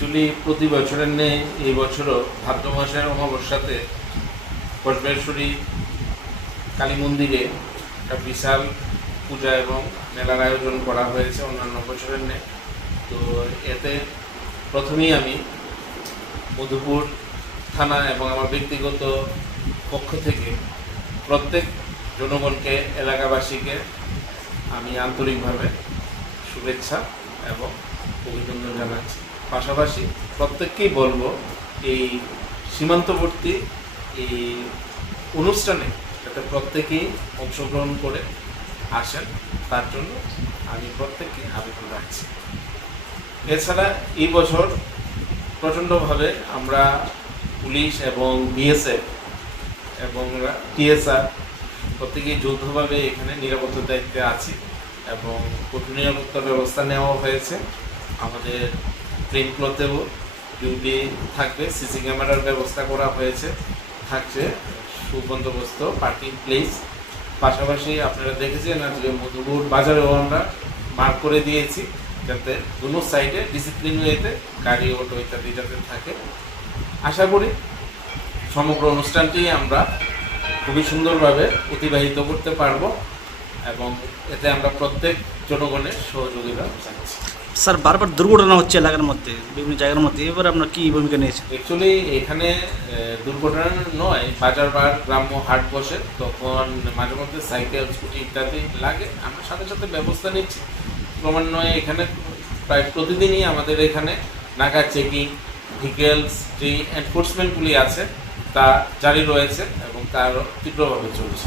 Actually প্রতি বছরের নেই এই বছরও ভাদ্র মাসের অমাবস্যাতে কসবেশ্বরী কালী মন্দিরে একটা বিশাল পূজা এবং মেলার আয়োজন করা হয়েছে অন্যান্য বছরের নেই তো এতে প্রথমেই আমি মধুপুর থানা এবং আমার ব্যক্তিগত পক্ষ থেকে প্রত্যেক জনগণকে, এলাকাবাসীকে আমি আন্তরিকভাবে শুভেচ্ছা এবং অভিনন্দন জানাচ্ছি। পাশাপাশি প্রত্যেককেই বলব, এই সীমান্তবর্তী, এই অনুষ্ঠানে যাতে প্রত্যেকেই অংশগ্রহণ করে আসেন, তার জন্য আমি প্রত্যেককে আবেদন রাখছি। এছাড়া এই বছর প্রচণ্ডভাবে আমরা পুলিশ এবং বিএসএফ এবং টিএসআর প্রত্যেকেই যৌথভাবে এখানে নিরাপত্তার দায়িত্বে আছি এবং কঠোর নিরাপত্তার ব্যবস্থা নেওয়া হয়েছে। আমাদের ট্রেনগুলোতেও ডিউটি থাকবে সিসি ক্যামেরার ব্যবস্থা করা হয়েছে, থাকছে সুবন্দোবস্ত পার্কিং প্লেস পাশাপাশি আপনারা দেখেছেন আজকে মধুপুর বাজারেও আমরা মার্ক করে দিয়েছি, যাতে দুনো সাইডে ডিসিপ্লিন ওয়েতে গাড়ি অটো ইত্যাদি যাতে থাকে। আশা করি সমগ্র অনুষ্ঠানটি আমরা খুবই সুন্দরভাবে অতিবাহিত করতে পারব এবং এতে আমরা প্রত্যেক জনগণের সহযোগিতা চাচ্ছি স্যার, বারবার দুর্ঘটনা হচ্ছে এলাকার মধ্যে, বিভিন্ন জায়গার মধ্যে। এবার আপনার কি ভূমিকা নিয়েছেন? অ্যাকচুয়ালি এখানে দুর্ঘটনা নয় বাজার বার গ্রাম্য হাট বসে, তখন মাঝে মধ্যে সাইকেল, স্কুটি ইত্যাদি লাগে। আমরা সাথে সাথে ব্যবস্থা নিচ্ছি। ক্রমান্বয়ে এখানে প্রায় প্রতিদিনই আমাদের এখানে নাকা চেকিং ভিকেলস যে এনফোর্সমেন্টগুলি আছে, তা জারি রয়েছে এবং তার তীব্রভাবে চলছে।